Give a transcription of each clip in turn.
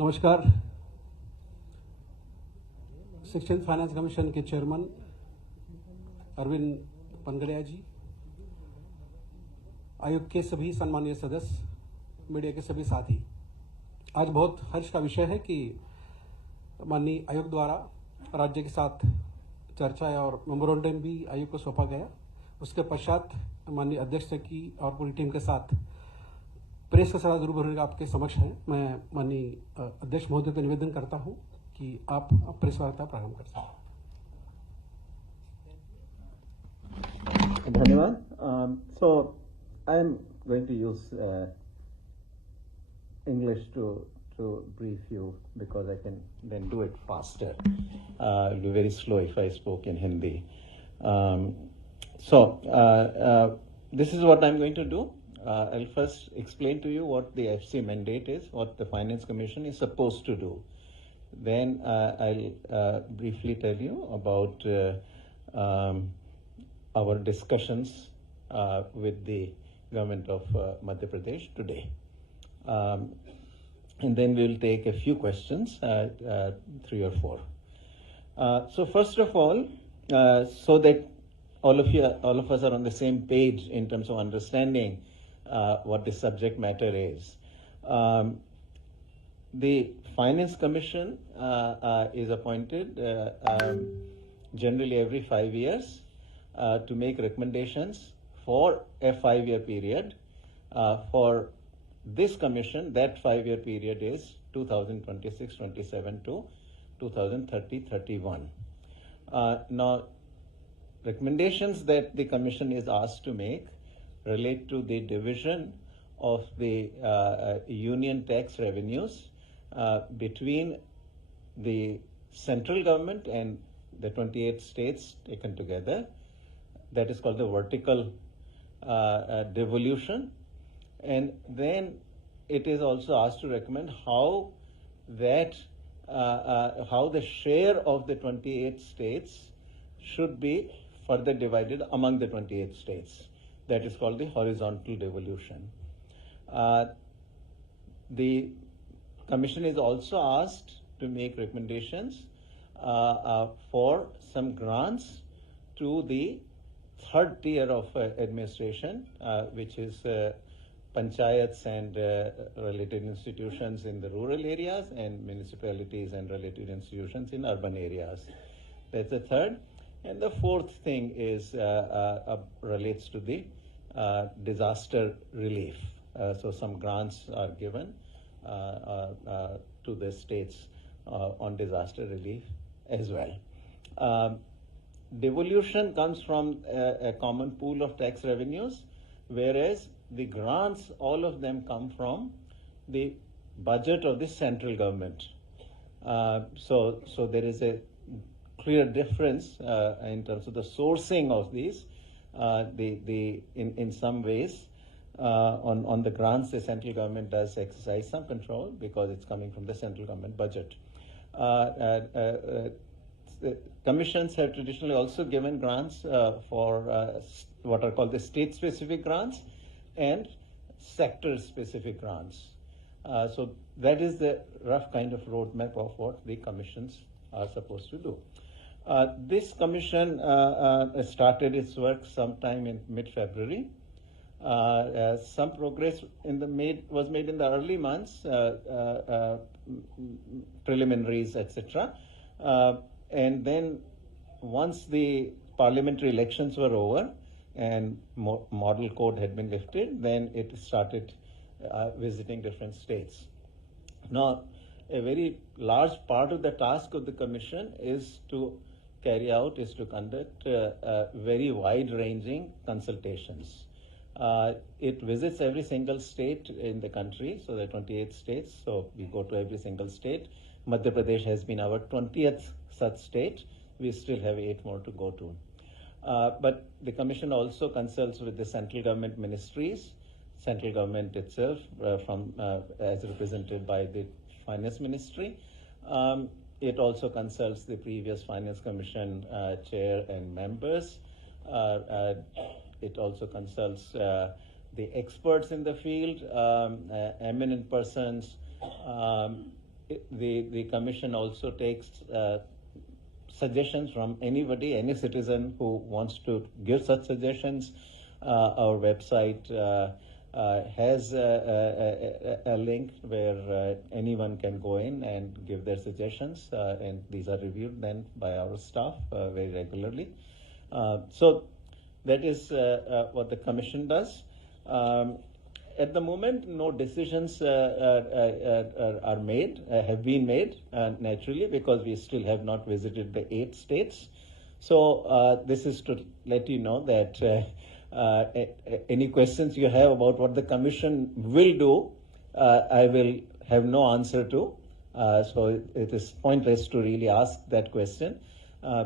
नमस्कार। 16th finance commission के chairman Arvind Panagariya जी, आयोग के सभी सम्मानीय सदस्य, मीडिया के सभी साथी, आज बहुत हर्ष का विषय है कि माननीय आयोग द्वारा राज्य के साथ चर्चा और मेमोरेंडम भी आयोग को सौंपा गया। उसके पश्चात माननीय अध्यक्ष की और पूरी टीम के साथ प्रेस का सलाह जरूर होने आपके समक्ष है। मैं माननीय अध्यक्ष महोदय को निवेदन करता हूं कि आप प्रेस वार्ता प्रारंभ कर सकें। धन्यवाद। So I am going to use English to brief you because I can then do it faster. It will be very slow if I spoke in Hindi. This is what I am going to do. I'll first explain to you what the FC mandate is, what the Finance Commission is supposed to do. Then I'll briefly tell you about our discussions with the government of Madhya Pradesh today. And then we'll take a few questions, 3 or 4. So first of all, so that all of us are on the same page in terms of understanding what the subject matter is. The Finance Commission is appointed generally every 5 years to make recommendations for a 5-year period. For this commission, that 5-year period is 2026-27 to 2030-31. Now, recommendations that the commission is asked to make relate to the division of the union tax revenues between the central government and the 28 states taken together. That is called the vertical devolution. And then it is also asked to recommend how that how the share of the 28 states should be further divided among the 28 states. That is called the horizontal devolution. The Commission is also asked to make recommendations for some grants to the third tier of administration, which is panchayats and related institutions in the rural areas and municipalities and related institutions in urban areas. That's the third. And the fourth thing is relates to the disaster relief. So some grants are given to the states on disaster relief as well. Devolution comes from a common pool of tax revenues, whereas the grants, all of them come from the budget of the central government. So there is a clear difference in terms of the sourcing of these. In some ways, on the grants, the central government does exercise some control because it's coming from the central government budget. Commissions have traditionally also given grants for what are called the state-specific grants and sector-specific grants. So that is the rough kind of roadmap of what the commissions are supposed to do. This commission started its work sometime in mid-February. Some progress was made in the early months, preliminaries, etc. And then once the parliamentary elections were over and model code had been lifted, then it started visiting different states. Now, a very large part of the task of the commission is to conduct very wide-ranging consultations. It visits every single state in the country, so there are 28 states, so we go to every single state. Madhya Pradesh has been our 20th such state. We still have 8 more to go to. But the commission also consults with the central government ministries, central government itself, as represented by the finance ministry. It also consults the previous finance commission chair and members. It also consults the experts in the field, eminent persons, the commission also takes suggestions from anybody, any citizen who wants to give such suggestions. Our website has a link where anyone can go in and give their suggestions, and these are reviewed then by our staff very regularly. So that is what the commission does. At the moment, no decisions are made, have been made, naturally, because we still have not visited the 8 states. So this is to let you know that any questions you have about what the commission will do, I will have no answer to. So it is pointless to really ask that question.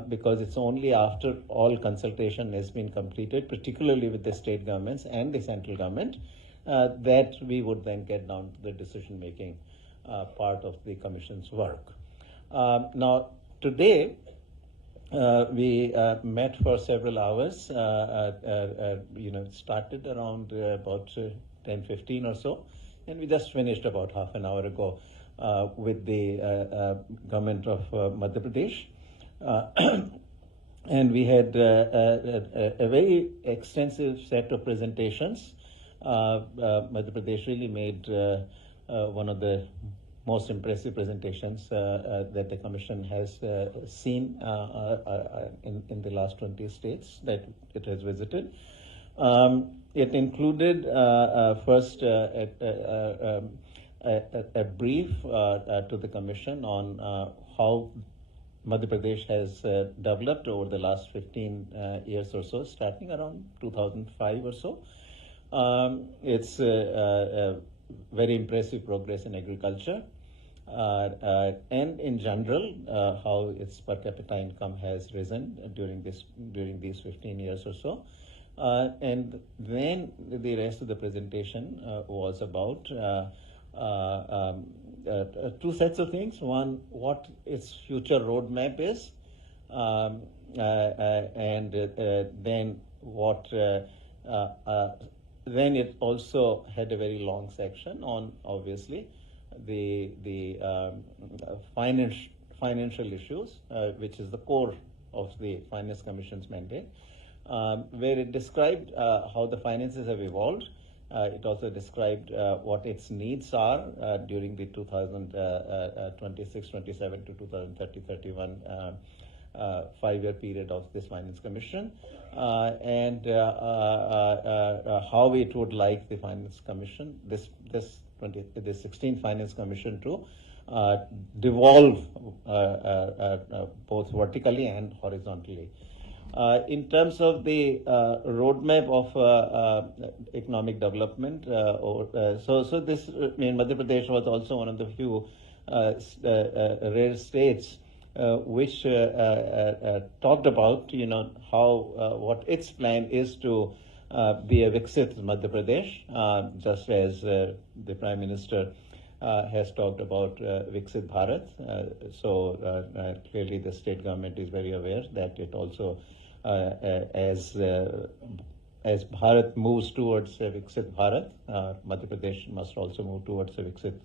Because it's only after all consultation has been completed, particularly with the state governments and the central government, that we would then get down to the decision-making part of the commission's work. Now, today, we met for several hours, started around about 10:15 or so, and we just finished about half an hour ago with the government of Madhya Pradesh. And we had a very extensive set of presentations. Madhya Pradesh really made one of the most impressive presentations that the Commission has seen in the last 20 states that it has visited. It included first a brief to the Commission on how Madhya Pradesh has developed over the last 15 years or so, starting around 2005 or so. It's very impressive progress in agriculture, and in general, how its per capita income has risen during these 15 years or so. And then the rest of the presentation was about two sets of things. One, what its future roadmap is, and then what. Then it also had a very long section on, obviously, the financial issues, which is the core of the Finance Commission's mandate, where it described how the finances have evolved. It also described what its needs are during the 2026-27 to 2030-31 5-year period of this Finance Commission, and how it would like the Finance Commission, this 16th Finance Commission, to devolve both vertically and horizontally. In terms of the roadmap of economic development, so this, Madhya Pradesh was also one of the few rare states which talked about, how what its plan is to be a Viksit Madhya Pradesh, just as the Prime Minister has talked about Viksit Bharat. So clearly the state government is very aware that it also, as Bharat moves towards Viksit Bharat, Madhya Pradesh must also move towards Viksit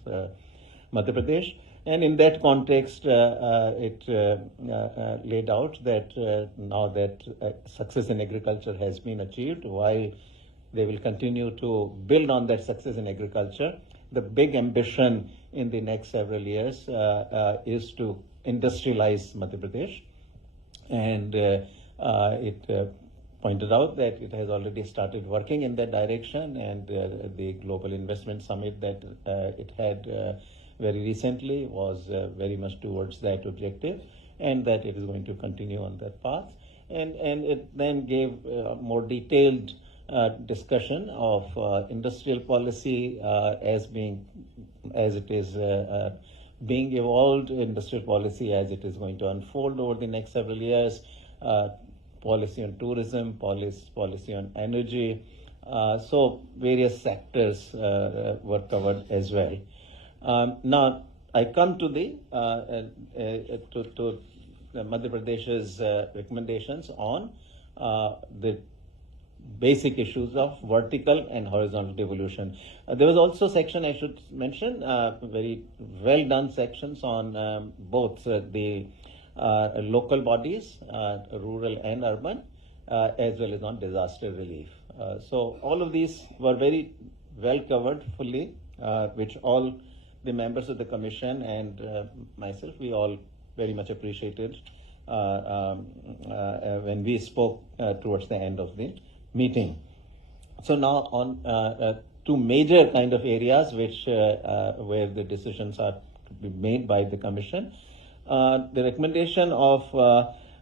Madhya Pradesh. And in that context, it laid out that now that success in agriculture has been achieved, while they will continue to build on that success in agriculture, the big ambition in the next several years is to industrialize Madhya Pradesh. And it pointed out that it has already started working in that direction, and the Global Investment Summit that it had very recently was very much towards that objective, and that it is going to continue on that path. And it then gave more detailed discussion of industrial policy as it is being evolved, industrial policy as it is going to unfold over the next several years, policy on tourism, policy on energy. So various sectors were covered as well. Now I come to the Madhya Pradesh's recommendations on the basic issues of vertical and horizontal devolution. There was also section I should mention, very well done sections on both the local bodies, rural and urban, as well as on disaster relief. So all of these were very well covered fully, which all the members of the commission and myself, we all very much appreciated when we spoke towards the end of the meeting. So now on two major kind of areas which where the decisions are to be made by the commission. The recommendation of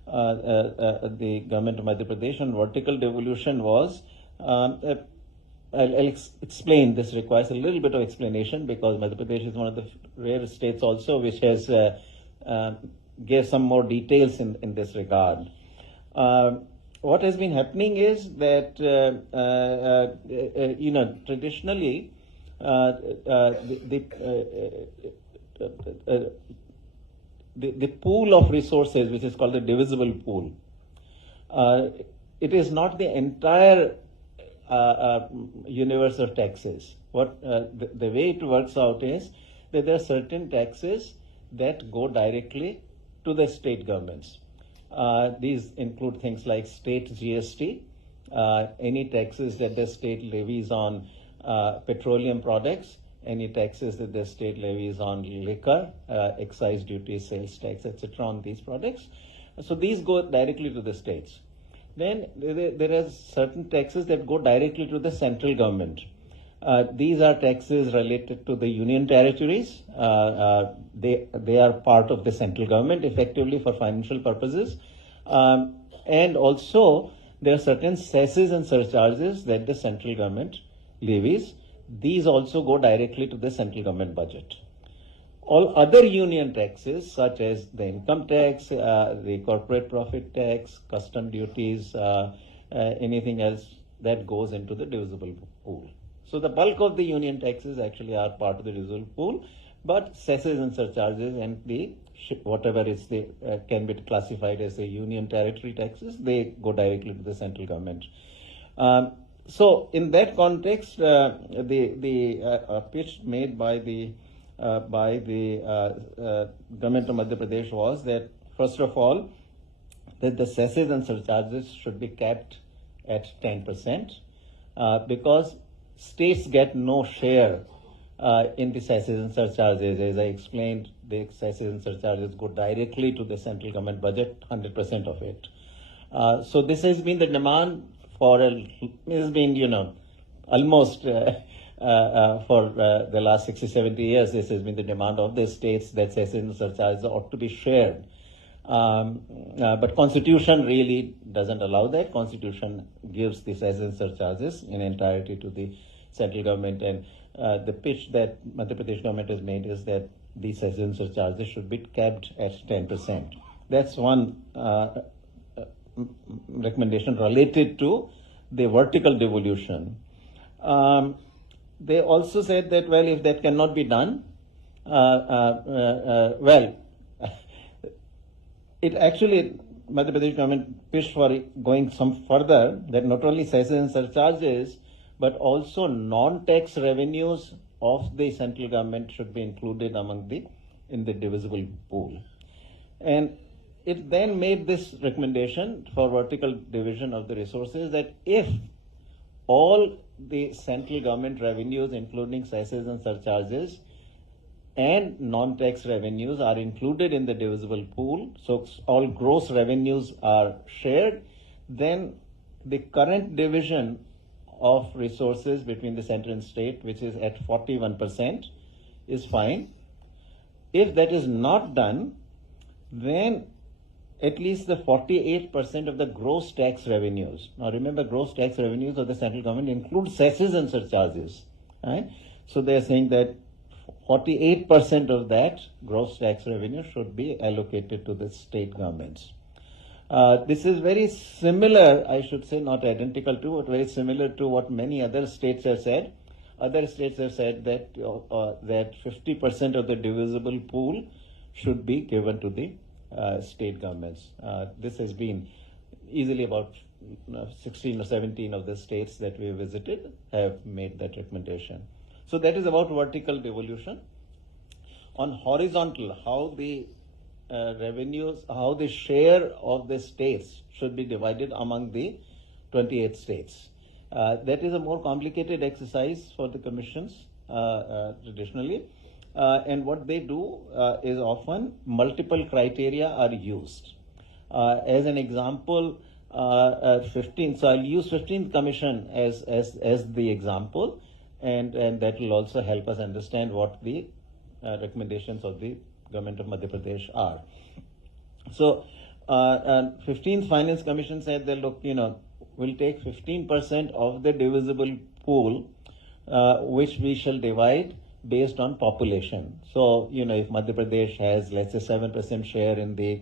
the government of Madhya Pradesh on vertical devolution was, I'll explain, this requires a little bit of explanation because Madhya Pradesh is one of the rare states also which has gave some more details in this regard. What has been happening is that, traditionally, the pool of resources, which is called the divisible pool, it is not the entire universe of taxes. What the way it works out is that there are certain taxes that go directly to the state governments. These include things like state GST, any taxes that the state levies on petroleum products, any taxes that the state levies on liquor, excise duty, sales tax, etc. on these products. So these go directly to the states. Then there are certain taxes that go directly to the central government. These are taxes related to the union territories. They are part of the central government effectively for financial purposes. And also there are certain cesses and surcharges that the central government levies. These also go directly to the central government budget. All other union taxes, such as the income tax, the corporate profit tax, custom duties, anything else, that goes into the divisible pool. So the bulk of the union taxes actually are part of the divisible pool, but cesses and surcharges and the whatever is the can be classified as the union territory taxes, they go directly to the central government. So in that context, the pitch made by the government of Madhya Pradesh was that, first of all, that the cesses and surcharges should be capped at 10%, because states get no share in the cesses and surcharges. As I explained, the cesses and surcharges go directly to the central government budget, 100% of it. So this has been the demand for almost for the last 60-70 years. This has been the demand of the states that cesses and surcharges ought to be shared. But Constitution really doesn't allow that. Constitution gives the cesses and surcharges in entirety to the central government, and the pitch that Madhya Pradesh government has made is that these cesses and surcharges should be capped at 10%. That's one recommendation related to the vertical devolution. They also said that, well, if that cannot be done, it actually, Madhya Pradesh government pitched for going some further, that not only cesses and surcharges, but also non-tax revenues of the central government should be included in the divisible pool. And it then made this recommendation for vertical division of the resources, that if all the central government revenues, including cesses and surcharges and non-tax revenues, are included in the divisible pool, so all gross revenues are shared, then the current division of resources between the center and state, which is at 41%, is fine. If that is not done, then at least the 48% of the gross tax revenues. Now remember, gross tax revenues of the central government include cesses and surcharges, right? So they are saying that 48% of that gross tax revenue should be allocated to the state governments. This is very similar, I should say, not identical to, but very similar to what many other states have said. Other states have said that that 50% of the divisible pool should be given to the state governments. This has been, easily about 16 or 17 of the states that we visited have made that recommendation. So that is about vertical devolution. On horizontal, how the revenues, how the share of the states should be divided among the 28 states. That is a more complicated exercise for the commissions traditionally. And what they do is often multiple criteria are used. As an example, 15. So I'll use 15th Commission as the example, and that will also help us understand what the recommendations of the government of Madhya Pradesh are. So 15th Finance Commission said that, look, we'll take 15% of the divisible pool, which we shall divide based on population. So, if Madhya Pradesh has, let's say, 7% share in the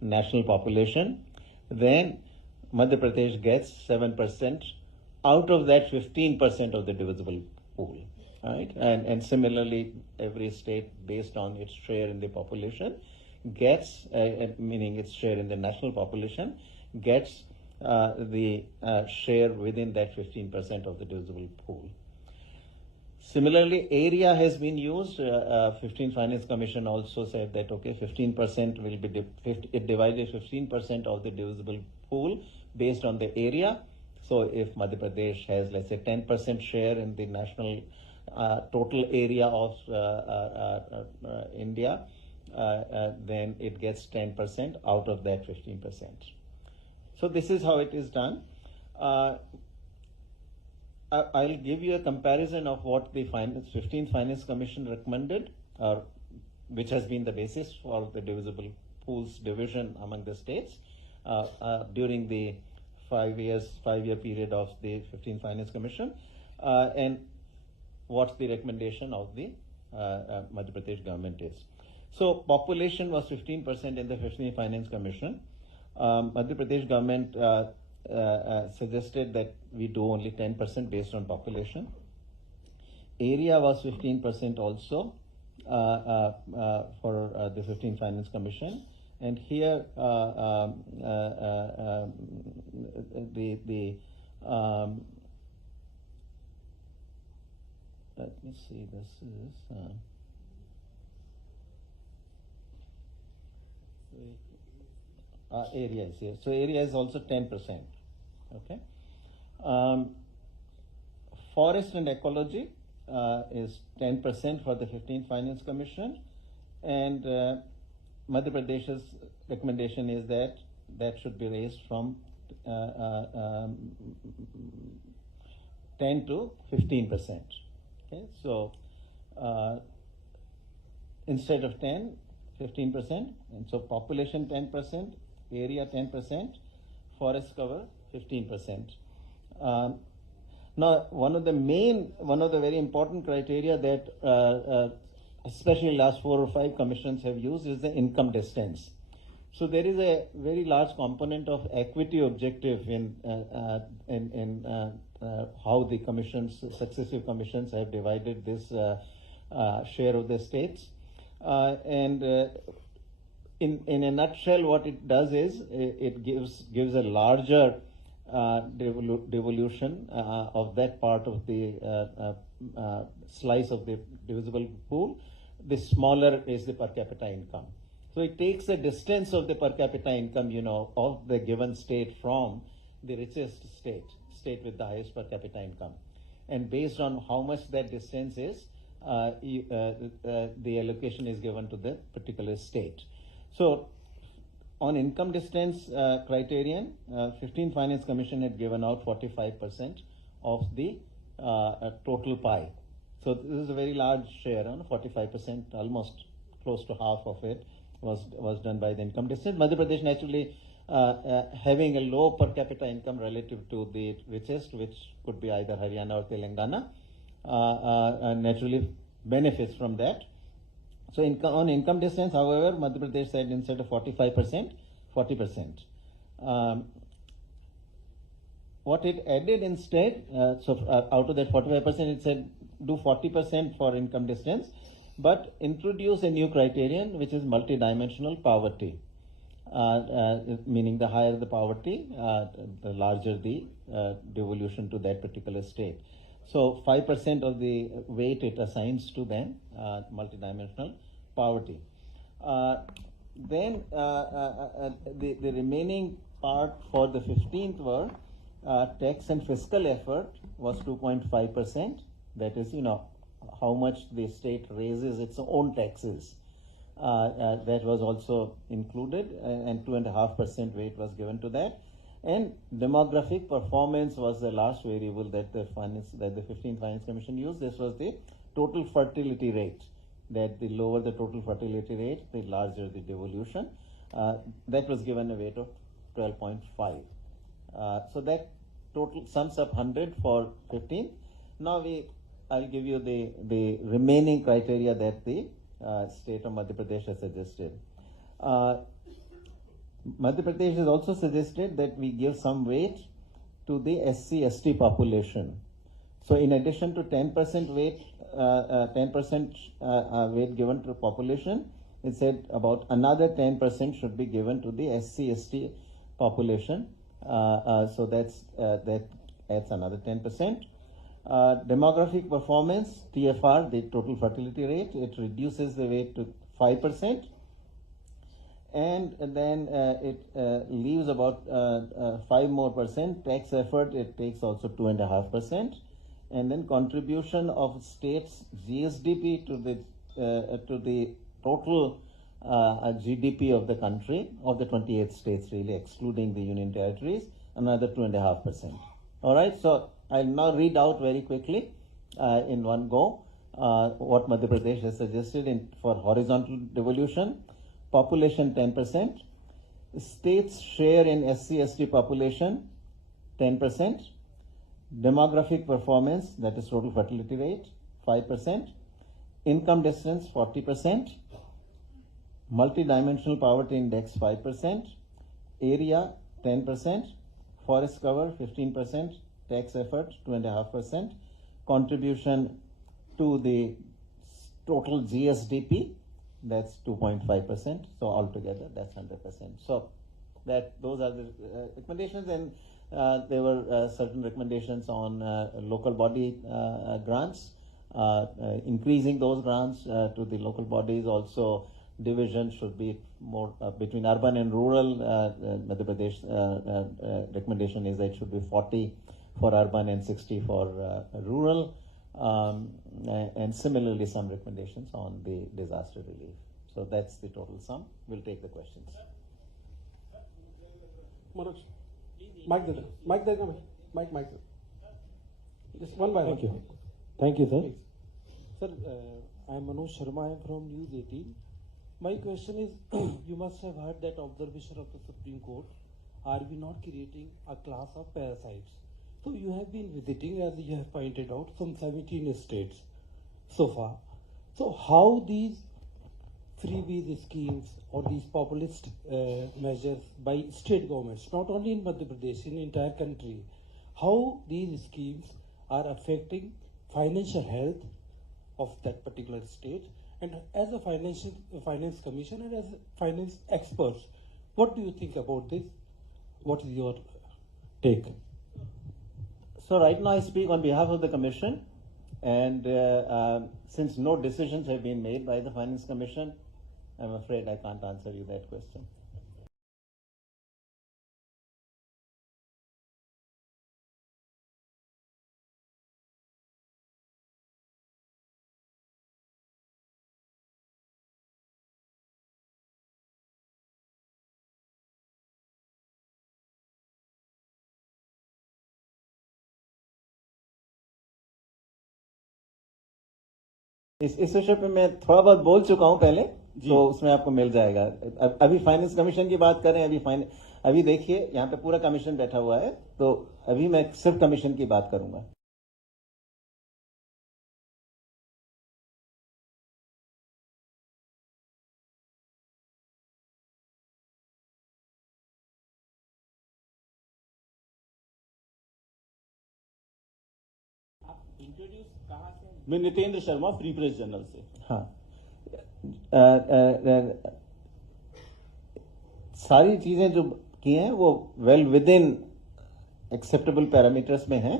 national population, then Madhya Pradesh gets 7% out of that 15% of the divisible pool, right? And similarly, every state, based on its share in the population, gets, meaning its share in the national population, gets the share within that 15% of the divisible pool. Similarly, area has been used. 15th Finance Commission also said that, okay, 15% will be it divided 15% of the divisible pool based on the area. So if Madhya Pradesh has, let's say, 10% share in the national total area of India, then it gets 10% out of that 15%. So this is how it is done. I'll give you a comparison of what the 15th Finance Commission recommended, which has been the basis for the divisible pools division among the states during the 5-year period of the 15th Finance Commission, and what the recommendation of the Madhya Pradesh government is. So population was 15% in the 15th Finance Commission. Madhya Pradesh government suggested that we do only 10% based on population. Area was 15% also for the 15th Finance Commission, and here let me see. This is. Area is here. So area is also 10%. Okay. Forest and ecology is 10% for the 15th Finance Commission, and Madhya Pradesh's recommendation is that should be raised from 10 to 15%. Okay. So instead of 10, 15%, and so population 10%, area 10%, forest cover 15%. Now, one of the very important criteria that especially last 4 or 5 commissions have used is the income distance. So there is a very large component of equity objective in how the successive commissions have divided this share of the states. And in a nutshell, what it does is it gives a larger devolution of that part of the slice of the divisible pool. The smaller is the per capita income. So it takes a distance of the per capita income, of the given state from the richest state with the highest per capita income, and based on how much that distance is, the allocation is given to the particular state. So on income distance criterion, 15th Finance Commission had given out 45% of the total pie. So this is a very large share, 45%, almost close to half of it was done by the income distance. Madhya Pradesh naturally having a low per capita income relative to the richest, which could be either Haryana or Telangana, naturally benefits from that. So on income distance, however, Madhya Pradesh said instead of 45%, 40%. What it added instead, out of that 45%, it said do 40% for income distance, but introduce a new criterion, which is multidimensional poverty. meaning the higher the poverty, the larger the devolution to that particular state. So 5% of the weight it assigns to them, multidimensional poverty. Then the remaining part for the 15th were tax and fiscal effort was 2.5%. That is, how much the state raises its own taxes. That was also included, and 2.5% weight was given to that. And demographic performance was the last variable that the 15th Finance Commission used. This was the total fertility rate. That the lower the total fertility rate, the larger the devolution. That was given a weight of 12.5. So that total sums up 100 for 15. Now I'll give you the remaining criteria that the state of Madhya Pradesh has suggested. Madhya Pradesh has also suggested that we give some weight to the SC/ST population. So in addition to 10% weight, 10% weight given to population, it said about another 10% should be given to the SC/ST population. So that adds another 10%. Demographic performance, TFR, the total fertility rate, it reduces the weight to 5%. And then it leaves about 5% more. Tax effort, it takes also 2.5%. And then contribution of states GSDP to the total GDP of the country, of the 28 states really, excluding the union territories, another 2.5%. All right, so I'll now read out very quickly in one go what Madhya Pradesh has suggested for horizontal devolution. Population 10%, states share in SC/ST population 10%, demographic performance, that is total fertility rate, 5%, income distance 40%, multidimensional poverty index 5%, area 10%, forest cover 15%, tax effort 2.5%, contribution to the total GSDP, that's 2.5%. So altogether that's 100%. So those are the recommendations, and there were certain recommendations on local body grants, increasing those grants to the local bodies. Also, division should be more between urban and rural. Madhya Pradesh recommendation is that it should be 40 for urban and 60 for rural. And similarly, some recommendations on the disaster relief. So that's the total sum. We'll take the questions. Manoj, mic there. Mic there, mic. Just one by one. Thank you. Thank you, sir. Sir, I am Manoj Sharma. I am from News 18. My question is, you must have heard that observation of the Supreme Court. Are we not creating a class of parasites? So you have been visiting, as you have pointed out, some 17 states so far. So how these freebies schemes or these populist measures by state governments, not only in Madhya Pradesh, in the entire country, how these schemes are affecting financial health of that particular state? And as a finance commissioner and as finance experts, what do you think about this? What is your take? So right now I speak on behalf of the Commission, and since no decisions have been made by the Finance Commission, I'm afraid I can't answer you that question. इस विषय पे मैं थोड़ा बहुत बोल चुका हूं पहले, तो उसमें आपको मिल जाएगा. अभी फाइनेंस कमीशन की बात करें, अभी देखिए यहाँ पे पूरा कमीशन बैठा हुआ है, तो अभी मैं सिर्फ कमीशन की बात करूंगा. मैं Nitendra Sharma, free press journal से. हाँ, सारी चीजें जो की हैं वो well with in acceptable parameters में हैं।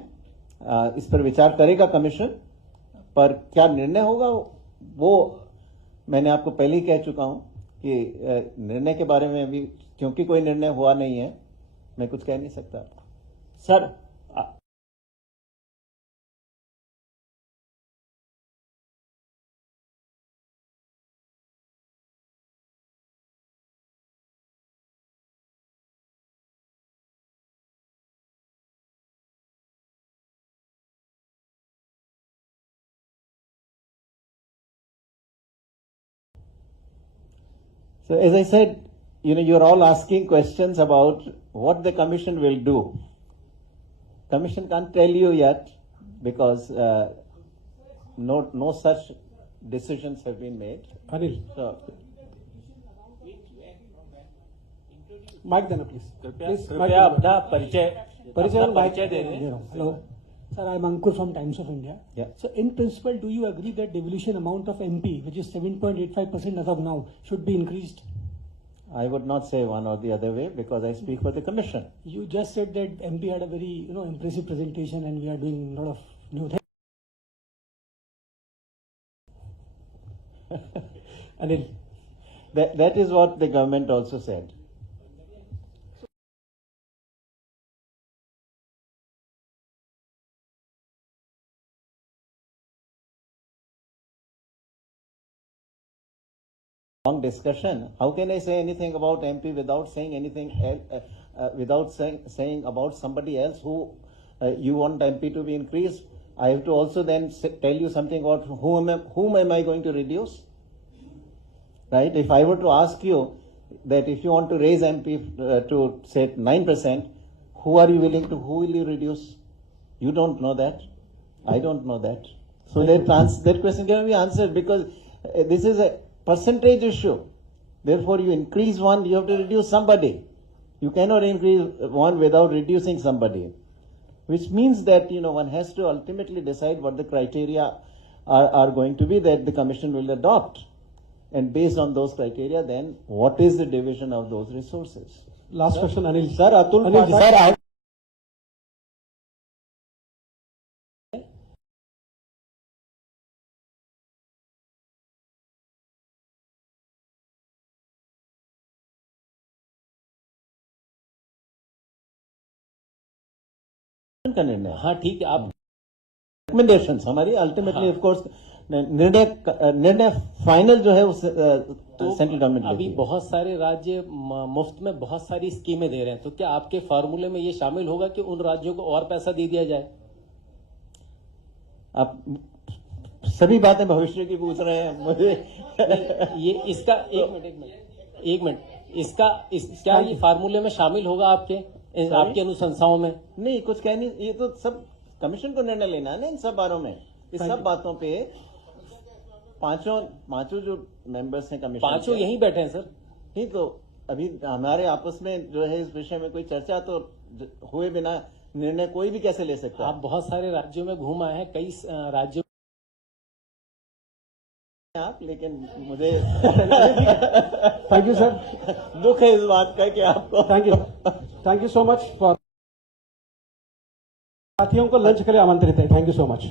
इस पर विचार करेगा कमीशन, पर क्या निर्णय होगा वो मैंने आपको पहले ही कह चुका हूं कि निर्णय के बारे में अभी क्योंकि कोई निर्णय हुआ नहीं है मैं कुछ कह नहीं सकता। Sir So as I said, you're all asking questions about what the commission will do. Commission can't tell you yet because no such decisions have been made. Anil So mic देना प्लीज प्लीज कृपया अपना परिचय परिचय mic दे दें। Hello. Sir, I'm Ankur from Times of India. Yeah. So, in principle, do you agree that devolution amount of MP, which is 7.85% as of now, should be increased? I would not say one or the other way because I speak for the commission. You just said that MP had a very, impressive presentation, and we are doing a lot of new things. Anil That is what the government also said. Long discussion. How can I say anything about MP without saying anything else, without saying about somebody else who you want MP to be increased? I have to also then tell you something about whom am I going to reduce? Right? If I were to ask you that if you want to raise MP to say 9%, who will you reduce? You don't know that. I don't know that. So that question can be answered because this is a percentage issue. Therefore, you increase one, you have to reduce somebody. You cannot increase one without reducing somebody. Which means that, one has to ultimately decide what the criteria are going to be that the commission will adopt. And based on those criteria, then what is the division of those resources? Last question Anil sir Atul Anil ji, sir I- का निर्णय हाँ ठीक है, आप recommendations हमारी ultimately of course निर्णय final जो है उस सेंट्रल गवर्नमेंट अभी बहुत सारे राज्य मुफ्त में बहुत सारी स्कीमें दे रहे हैं, तो क्या आपके फार्मूले में ये शामिल होगा कि उन राज्यों को और पैसा दे दिया जाए? आप सभी बातें भविष्य की पूछ रहे हैं मुझे। ये इसका एक मिनट क्या ये फार्मूले में शामिल होगा आपकी अनुशंसाओं में? नहीं, कुछ कह नहीं, ये तो सब कमीशन को निर्णय लेना है ना इन सब बारों में। इस सब बातों पे पांचों जो मेंबर्स हैं कमीशन, पांचों यहीं बैठे हैं सर। नहीं तो अभी हमारे आपस में जो है इस विषय में कोई चर्चा तो हुए बिना निर्णय कोई भी कैसे ले सकता है? आप बहुत सारे राज्यों में घूम आए हैं, कई राज्यों आप, लेकिन मुझे थैंक यू सर, दुख है इस बात का कि आपको thank you so much for साथियों को लंच के लिए आमंत्रित है। Thank you so much.